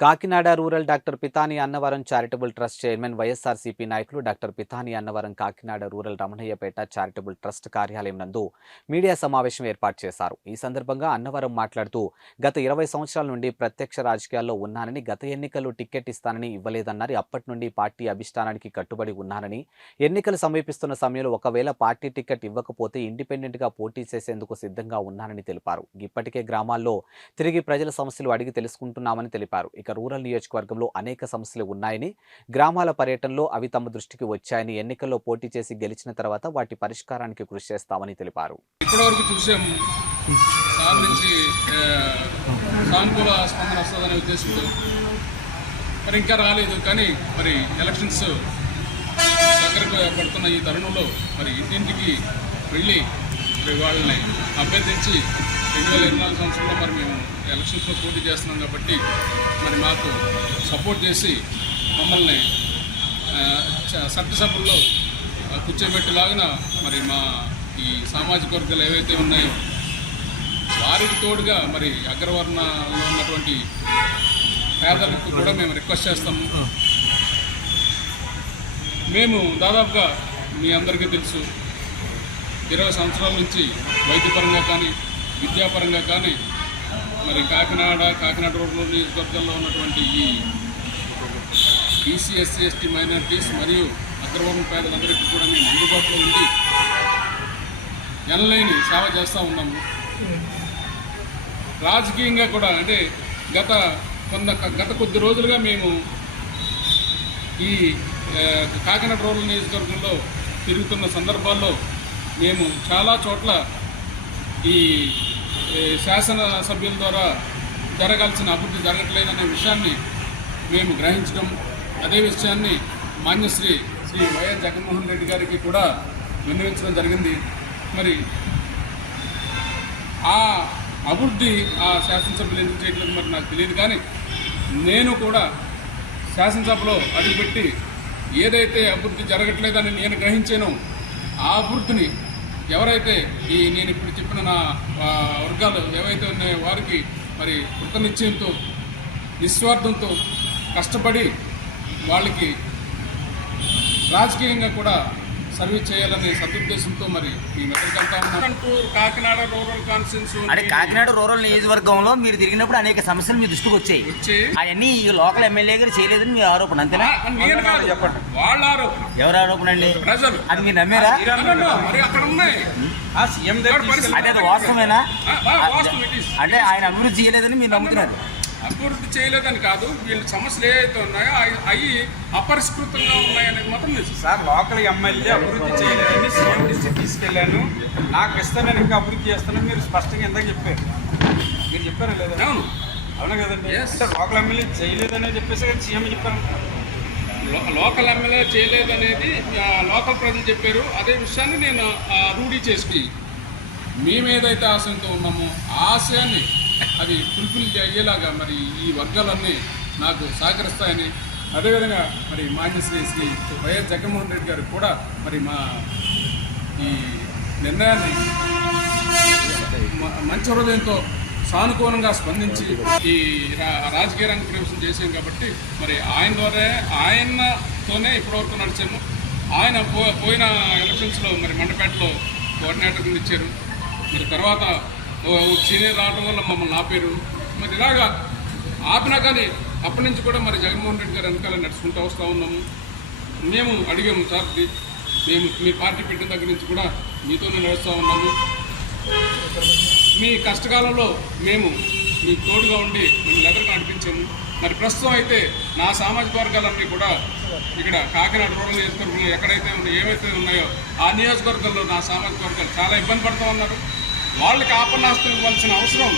Kakinada rural doctor Pithani Annavaram charitable trust chairman YSRCP నాయకులు doctor Pithani Annavaram Kakinada rural Ramanayyapeta charitable trust కార్యాలయం నందు media సమావేశం ఏర్పాటు చేశారు. ఈ సందర్భంగా అన్నవరం మాట్లాడుతూ గత ఇరవై సంవత్సరాల నుండి ప్రత్యక్ష రాజకీయాల్లో ఉన్నానని గత ఎన్నికల్లో టికెట్ ఇస్తానని ఇవ్వలేదన్నారు. అప్పటి నుండి పార్టీ అభిష్టానానికి కట్టుబడి ఉన్నానని. ఎన్నికలు సమీపిస్తున్న సమయంలో ఒకవేళ పార్టీ టికెట్ ఇవ్వకపోతే ఇండిపెండెంట్గా పోటీ చేసేందుకు సిద్ధంగా ఉన్నానని తెలిపారు. ఇప్పటికే గ్రామాల్లో తిరిగి ప్రజల సమస్యలు అడిగి తెలుసుకుంటున్నామని తెలిపారు. ఇక రూరల్ నియోజకవర్గంలో అనేక సమస్యలు ఉన్నాయని గ్రామాల పర్యటనలో అవి తమ దృష్టికి వచ్చాయని ఎన్నికల్లో పోటీ చేసి గెలిచిన తర్వాత వాటి పరిష్కారానికి కృషి చేస్తామని తెలిపారు. ఇప్పటివరకు చూసాము సార్ నుంచి సానుకూల స్పందన వస్తుందనే ఉద్దేశంతో మరి ఇంకా రాలేదు. కానీ మరి ఎలక్షన్స్ దగ్గరకు పడుతున్న ఈ తరుణంలో మరి ఇంటింటికి వెళ్ళి మరి వాళ్ళని అభ్యర్థించి రెండు వేల ఇరవై నాలుగు సంవత్సరంలో మరి మేము ఎలక్షన్స్లో పోటీ చేస్తున్నాం కాబట్టి మరి మాకు సపోర్ట్ చేసి మమ్మల్ని ఆ, కూర్చోబెట్టేలాగిన మరి మా ఈ సామాజిక వర్గాలు ఏవైతే ఉన్నాయో వారికి తోడుగా మరి అగ్రవర్ణంలో ఉన్నటువంటి పేదలకు కూడా మేము రిక్వెస్ట్ చేస్తాము. మేము దాదాపుగా మీ అందరికీ తెలుసు ఇరవై సంవత్సరాల నుంచి వైద్యపరంగా కానీ విద్యాపరంగా కానీ మరి కాకినాడ కాకినాడ రూరల్ నియోజకవర్గంలో ఉన్నటువంటి ఈ బీసీ ఎస్సీ ఎస్టీ మైనారిటీస్ మరియు అగ్రవర్ణ పేదలందరికీ కూడా మేము అందుబాటులో ఉండి ఎనలేని సేవ చేస్తూ ఉన్నాము. రాజకీయంగా కూడా అంటే గత కొంత గత కొద్ది రోజులుగా మేము ఈ కాకినాడ రోడ్ల నియోజకవర్గంలో తిరుగుతున్న సందర్భాల్లో మేము చాలా చోట్ల ఈ శాసనసభ్యుల శాసన సభ్యుల ద్వారా జరగాల్సిన అభివృద్ధి జరగట్లేదనే విషయాన్ని మేము గ్రహించడం అదే విషయాన్ని మాన్యశ్రీ శ్రీ వైఎస్ జగన్మోహన్ రెడ్డి గారికి కూడా విన్నవించడం జరిగింది. మరి ఆ అభివృద్ధి ఆ శాసనసభ్యులు ఎందుకు చేయట్లేదు మరి నాకు తెలియదు కానీ నేను కూడా శాసనసభలో అడుగుపెట్టి ఏదైతే అభివృద్ధి జరగట్లేదని నేను గ్రహించానో ఆ అభివృద్ధిని ఎవరైతే ఈ నేను ఇప్పుడు చెప్పిన నా వర్గాలు ఏవైతే ఉన్నాయో వారికి మరి కృతనిశ్చయంతో నిస్వార్థంతో కష్టపడి వాళ్ళకి రాజకీయంగా కూడా సర్వీస్ చేయాలనే సదుద్దేశంతో మరి కాకినాడ రూరల్ కాన్స్టిట్యూన్సీ అంటే కాకినాడ రూరల్ నియోజకవర్గంలో మీరు తిరిగినప్పుడు అనేక సమస్యలు మీ దృష్టికి వచ్చాయి. వచ్చి. అవన్నీ ఈ లోకల్ ఎమ్మెల్యే గారు చేయలేదని మీ ఆరోపణ అంతేనా? నేను కాదు. చెప్పండి. వాళ్ళ ఆరోపణ. ఎవరు ఆరోపణ అండి? ప్రజలు. అది మీరు నమ్మారా? అక్కడ ఉన్నాయి. అంటే అది వాస్తవమేనా? ఆ, ఆ, వాస్తవం it is. అంటే ఆయన అభివృద్ధి చేయలేదని మీరు నమ్ముతున్నారు. అభివృద్ధి చేయలేదని కాదు వీళ్ళ సమస్యలు ఏవైతే ఉన్నాయో అవి- అపరిష్కృతంగా ఉన్నాయనేది మాత్రం నిజం సార్ లోకల్ ఎమ్మెల్యే అభివృద్ధి చేయలేదని సీఎం దృష్టికి తీసుకెళ్ళాను. నాకు ఇస్తే నేను ఇంకా అభివృద్ధి చేస్తానని మీరు స్పష్టంగా ఇందాక చెప్పారు. మీరు చెప్పారా లేదా? అవును. అవునా కదండి. అంటే లోకల్ ఎమ్మెల్యే చేయలేదనే చెప్పేసి సీఎం చెప్పారు లోకల్ ఎమ్మెల్యే చేయలేదనేది లోకల్ ప్రజలు చెప్పారు. అదే విషయాన్ని నేను రూఢీ చేసి మేమేదైతే ఆశయంతో ఉన్నామో. ఆశయాన్ని అది ఫుల్ఫిల్ అయ్యేలాగా మరి ఈ వర్గాలన్నీ నాకు సహకరిస్తాయని అదేవిధంగా మరి మాజీ శ్రీ వైఎస్ జగన్మోహన్ రెడ్డి గారు కూడా మరి మా ఈ నిర్ణయాన్ని మంచి హృదయంతో సానుకూలంగా స్పందించి ఈ రా- రాజకీయ రంగ ప్రవేశం చేశాం కాబట్టి మరి ఆయన ద్వారా ఆయనతోనే ఇప్పటివరకు నడిచాము. ఆయన పో పోయిన ఎలక్షన్స్లో మరి మండపేటలో కోఆర్డినేటర్ ఇచ్చారు. మరి తర్వాత సీనియర్ రావడం వల్ల మమ్మల్ని ఆపారు. మరి ఇలాగా ఆపినా కానీ అప్పటి నుంచి కూడా మరి జగన్మోహన్ రెడ్డి గారు వెనకాల నడుచుకుంటూ వస్తూ ఉన్నాము. మేము అడిగాము సార్ మేము మీ పార్టీ పెట్టిన దగ్గర నుంచి కూడా మీతోనే నడుస్తూ ఉన్నాము. మీ కష్టకాలంలో మేము మీకు తోడుగా ఉండి మిమ్మల్ని ఎదురుగా నడిపించాము. మరి ప్రస్తుతం అయితే నా సామాజిక వర్గాలన్నీ కూడా ఇక్కడ కాకినాడ రూరల్ నియోజకవర్గంలో ఎక్కడైతే ఉన్నాయో ఏవైతే ఉన్నాయో ఆ నియోజకవర్గంలో నా సామాజిక వర్గాలు చాలా ఇబ్బంది పడుతూ ఉన్నారు. వాళ్ళకి ఆపన్నాస్తులు ఇవ్వాల్సిన అవసరం